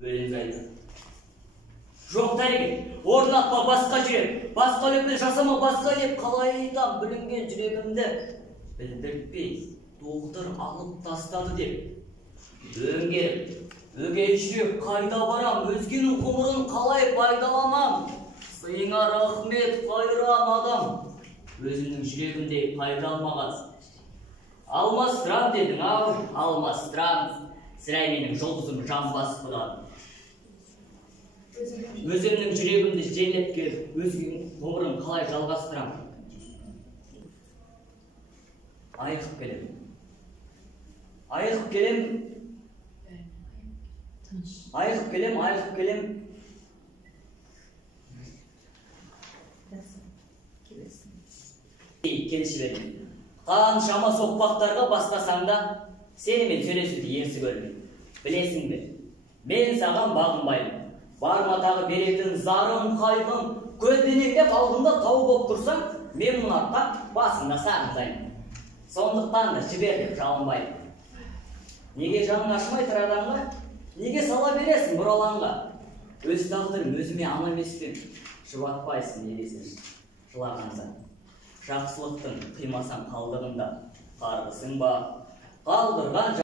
Өзіңіз айтыңыз. Жоқ тәрге, орнатпа басқа жүрек, басқа löппен жасама басқа леп, қалайдан бүлінген жүрегімді білдіртпей, доғдыр алып тастады деп. Өңгеріп, өгей жүрек қайда барам, өзгенің ғұмырын қалай пайдаланам? Сыйыңа рахмет, қайран адам, өзімнің жүрегімде пайда алмаған. Алмастырам дедің, алмастырам, сірәй менің жұлдызым жанбас бұдан. Өзімнің жүрегімді жерлеп келіп, өзгенің ғұмырын қалай жалғастырам? Айқып келем. Айқып келем. Айқып келем, айқып келем. Келші берем. Қаншама соқпақтарға бастасаң да, сенімен сөйлесуді ерсі көрмей. Білесің бе, мен саған бағынбаймын. Барматағы беретін зарым, қайғым, көлденеңдеп алдында тау боп тұрсаң, мен мұнатқа басында сағынтаймын. Сондықтан да жібер деп жалынбаймын. Неге жаның ашмай тұр адамға? Неге сала бересің бұраланға? Өз тағдырым өзіме ана емеспен, жұбатпайсың елесің жылағанса. Жақсылықтың қимасаң қалдығында, қарғысың ба, қалдырған